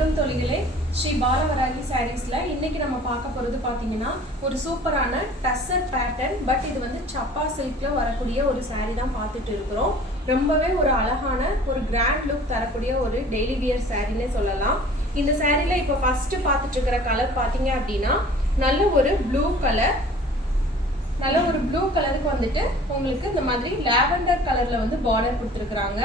வணக்கம் தோழிகளே. ஸ்ரீ பாலவராகி சாரீஸ்ல இன்னைக்கு நம்ம பார்க்க போறது பாத்தீங்கன்னா ஒரு சூப்பரான டஸ்ஸர் பேட்டர்ன். பட் இது வந்து சப்பா சில்க்ல வரக்கூடிய ஒரு சாரீ தான் பார்த்துட்டு இருக்கிறோம். ரொம்பவே ஒரு அழகான ஒரு கிராண்ட் லுக் தரக்கூடிய ஒரு டெய்லி வியர் சாரீனே சொல்லலாம். இந்த சாரீல இப்போ ஃபர்ஸ்ட் பார்த்துட்டு இருக்கிற கலர் பாத்தீங்க அப்படின்னா நல்ல ஒரு ப்ளூ கலருக்கு வந்துட்டு உங்களுக்கு இந்த மாதிரி லாவெண்டர் கலர்ல வந்து பார்டர் கொடுத்துருக்காங்க.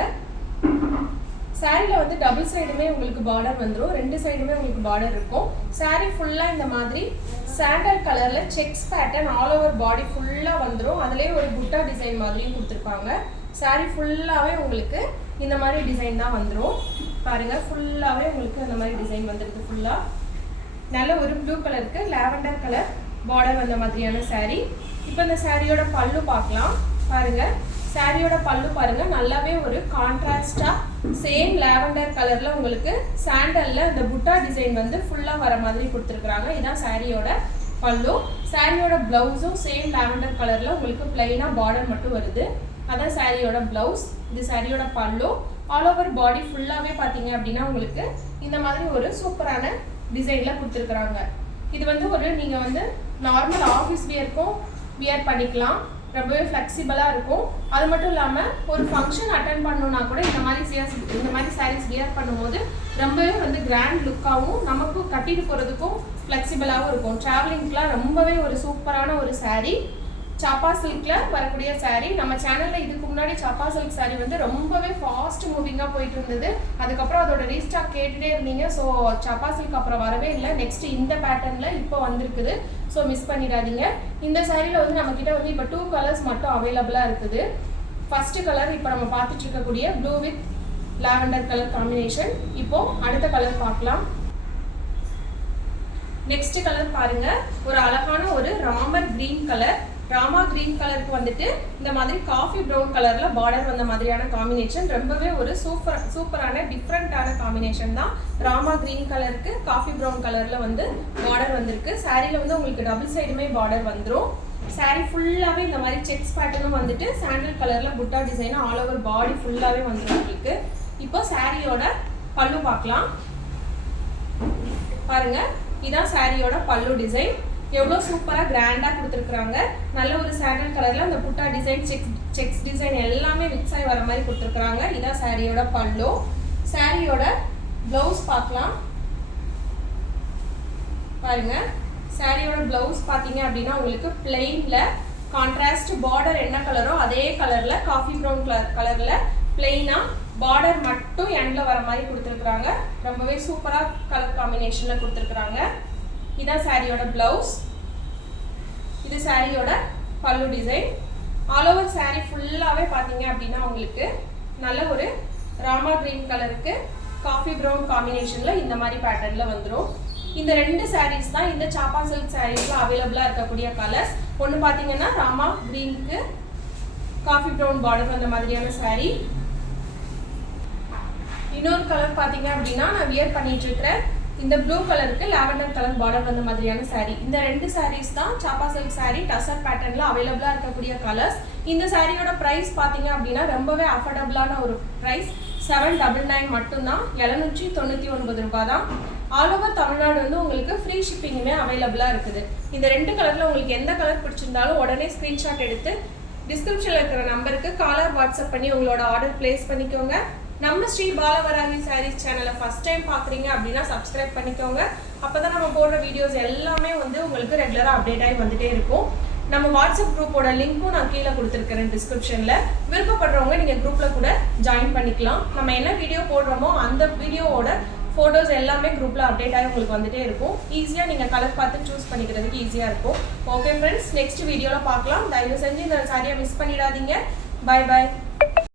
சாரீல வந்து டபுள் சைடுமே உங்களுக்கு பார்டர் வந்துடும், ரெண்டு சைடுமே உங்களுக்கு பார்டர் இருக்கும். சாரீ ஃபுல்லா இந்த மாதிரி சாண்டல் கலர்ல sex pattern all over body ஃபுல்லா வந்துடும். அதுலயே ஒரு புட்டா டிசைன் மாதிரியும் கொடுத்துருப்பாங்க. சாரீ ஃபுல்லாவே உங்களுக்கு இந்த மாதிரி டிசைன் தான் வந்துடும். பாருங்க, ஃபுல்லாவே உங்களுக்கு இந்த மாதிரி டிசைன் வந்துடுது. ஃபுல்லா நல்ல ஒரு ப்ளூ கலருக்கு லாவெண்டர் கலர் பார்டர் வந்த மாதிரியான சாரீ. இப்போ இந்த சாரியோட பல்லு பார்க்கலாம். பாருங்க, சாரியோட பல்லு பாருங்க, நல்லாவே ஒரு கான்ட்ராஸ்டா சேம் லாவெண்டர் கலர்ல உங்களுக்கு சாண்டல்ல இந்த புட்டா டிசைன் வந்து ஃபுல்லா வர மாதிரி கொடுத்துருக்காங்க. இதான் சாரியோட பல்லு. சாரியோட பிளவுஸும் சேம் லாவெண்டர் கலர்ல உங்களுக்கு பிளைனா பார்டர் மட்டும் வருது. அதான் சாரியோட பிளவுஸ். இது சாரியோட பல்லு. ஆல் ஓவர் பாடி ஃபுல்லாவே பாத்தீங்க அப்படின்னா உங்களுக்கு இந்த மாதிரி ஒரு சூப்பரான டிசைன்ல கொடுத்துருக்காங்க. இது வந்து ஒரு நீங்க வந்து நார்மல் ஆஃபீஸ் வியர்க்கும் வியர் பண்ணிக்கலாம். ரொம்பவே ஃப்ளெக்சிபிளாக இருக்கும். அது மட்டும் இல்லாமல் ஒரு ஃபங்க்ஷன் அட்டன் பண்ணணும்னா கூட இந்த மாதிரி சாரீஸ் வியர் பண்ணும்போது ரொம்பவே வந்து கிராண்ட் லுக்காகவும் நமக்கும் கட்டிட்டு போகிறதுக்கும் ஃப்ளெக்சிபிளாகவும் இருக்கும். ட்ராவலிங்க்குலாம் ரொம்பவே ஒரு சூப்பரான ஒரு சாரீ. சாப்பா சில்கில் வரக்கூடிய சாரீ. நம்ம சேனலில் இதுக்கு முன்னாடி சாப்பா சில்க் சாரீ வந்து ரொம்பவே ஃபாஸ்ட் மூவிங்காக போயிட்டு இருந்தது. அதுக்கப்புறம் அதோட ரீஸ்டாக் கேட்டுகிட்டே இருந்தீங்க. ஸோ சாப்பா சில்க் அப்புறம் வரவே இல்லை. நெக்ஸ்ட் இந்த பேட்டர்னில் இப்போ வந்திருக்குது. ஸோ மிஸ் பண்ணிடாதீங்க. இந்த சாரியில் வந்து நம்மக்கிட்ட வந்து இப்போ 2 கலர்ஸ் மட்டும் அவைலபிளாக இருக்குது. ஃபர்ஸ்ட் கலர் இப்போ நம்ம பார்த்துட்டு இருக்கக்கூடிய blue with lavender colour combination. இப்போ அடுத்த கலர் பார்க்கலாம். நெக்ஸ்ட் கலர் பாருங்க, ஒரு அழகான ஒரு Ramar green colour. Rama green கலருக்கு வந்துட்டு இந்த மாதிரி காஃபி ப்ரௌன் கலர்ல பார்டர் வந்த மாதிரியான காம்பினேஷன். ரொம்பவே ஒரு சூப்பரான டிஃப்ரெண்டான காம்பினேஷன் தான். ராமா கிரீன் கலருக்கு காஃபி ப்ரௌன் கலர்ல வந்து பார்டர் வந்திருக்கு. சாரீல வந்து உங்களுக்கு டபுள் சைடுமே பார்டர் வந்துடும். சாரீ ஃபுல்லாவே இந்த மாதிரி செக்ஸ் பேட்டர்னும் வந்துட்டு சாண்டல் கலர்ல புட்டா டிசைன் ஆல் ஓவர் பாடி ஃபுல்லாவே வந்துடும் உங்களுக்கு. இப்போ சாரியோட பல்லு பார்க்கலாம். பாருங்க, இதான் சாரியோட பல்லு டிசைன். எவ்வளோ சூப்பராக கிராண்டாக கொடுத்துருக்குறாங்க. நல்ல ஒரு சாண்டல் கலரில் அந்த புட்டா டிசைன் செக்ஸ் டிசைன் எல்லாமே மிக்ஸ் ஆகி வர மாதிரி கொடுத்துருக்குறாங்க. இதான் சாரியோட பல்லு. சாரியோட ப்ளவுஸ் பார்க்கலாம். பாருங்க, சாரியோட ப்ளவுஸ் பார்த்தீங்க அப்படின்னா உங்களுக்கு பிளெயின்ல கான்ட்ராஸ்ட் பார்டர் என்ன கலரோ அதே கலரில் காஃபி ப்ரௌன் கலரில் பிளெயினா பார்டர் மட்டும் எண்ட்ல வர மாதிரி கொடுத்துருக்குறாங்க. ரொம்பவே சூப்பராக கலர் காம்பினேஷனில் கொடுத்துருக்குறாங்க. இதான் சாரியோட பிளவுஸ். இது சாரியோட பல்லு டிசைன். ஆல் ஓவர் சாரி ஃபுல்லாவே பாத்தீங்க அப்படின்னா உங்களுக்கு நல்ல ஒரு ராமா கிரீன் கலருக்கு காஃபி ப்ரௌன் காம்பினேஷன்ல இந்த மாதிரி பேட்டர்ன்ல வந்துடும். இந்த ரெண்டு சாரீஸ் தான் இந்த சாப்பா சில்க் சாரீஸ்ல அவைலபிளா இருக்கக்கூடிய கலர்ஸ். ஒன்று பாத்தீங்கன்னா ராமா கிரீனுக்கு காஃபி ப்ரௌன் பார்டர் வந்த மாதிரியான சாரீ. இன்னொரு கலர் பாத்தீங்க அப்படின்னா நான் வியர் பண்ணிட்டு இருக்கிறேன். இந்த ப்ளூ கலருக்கு லாவெண்டர் கலர் பார்டர் வந்த மாதிரியான சாரீ. இந்த ரெண்டு சாரீஸ் தான் சாப்பா சில்க் சாரீ டசர் பேட்டர்ன்ல அவைலபிளா இருக்கக்கூடிய கலர்ஸ். இந்த சாரியோட பிரைஸ் பாத்தீங்க அப்படின்னா ரொம்பவே அஃபோர்டபுளான ஒரு பிரைஸ். 799 மட்டும்தான். 799 ரூபாய் தான். ஆல் ஓவர் தமிழ்நாடு வந்து உங்களுக்கு ஃப்ரீ ஷிப்பிங்குமே அவைலபிளா இருக்குது. இந்த ரெண்டு கலர்ல உங்களுக்கு எந்த கலர் பிடிச்சிருந்தாலும் உடனே ஸ்கிரீன்ஷாட் எடுத்து டிஸ்கிரிப்ஷன்ல இருக்கிற நம்பருக்கு காலர் வாட்ஸ்அப் பண்ணி உங்களோட ஆர்டர் பிளேஸ் பண்ணிக்கோங்க. நம்ம ஸ்ரீ பாலவராகி சாரீஸ் சேனலை ஃபர்ஸ்ட் டைம் பார்க்குறீங்க அப்படின்னா சப்ஸ்கிரைப் பண்ணிக்கோங்க. அப்போதான் நம்ம போடுற வீடியோஸ் எல்லாமே வந்து உங்களுக்கு ரெகுலராக அப்டேட் ஆகி வந்துட்டே இருக்கும். நம்ம வாட்ஸ்அப் குரூப்போட லிங்க்கும் நான் கீழே கொடுத்துருக்கிறேன் டிஸ்கிரிப்ஷனில். விருப்பப்படுறவங்க நீங்கள் குரூப்பில் கூட ஜாயின் பண்ணிக்கலாம். நம்ம என்ன வீடியோ போடுறோமோ அந்த வீடியோவோட ஃபோட்டோஸ் எல்லாமே குரூப்பில் அப்டேட் ஆகி உங்களுக்கு வந்துட்டே இருக்கும். ஈஸியாக நீங்கள் கலர் பார்த்து சூஸ் பண்ணிக்கிறதுக்கு ஈஸியாக இருக்கும். ஓகே ஃப்ரெண்ட்ஸ், நெக்ஸ்ட் வீடியோவில் பார்க்கலாம். தயவு செஞ்சு இந்த சாரியை மிஸ் பண்ணிடாதீங்க. பாய் பாய்.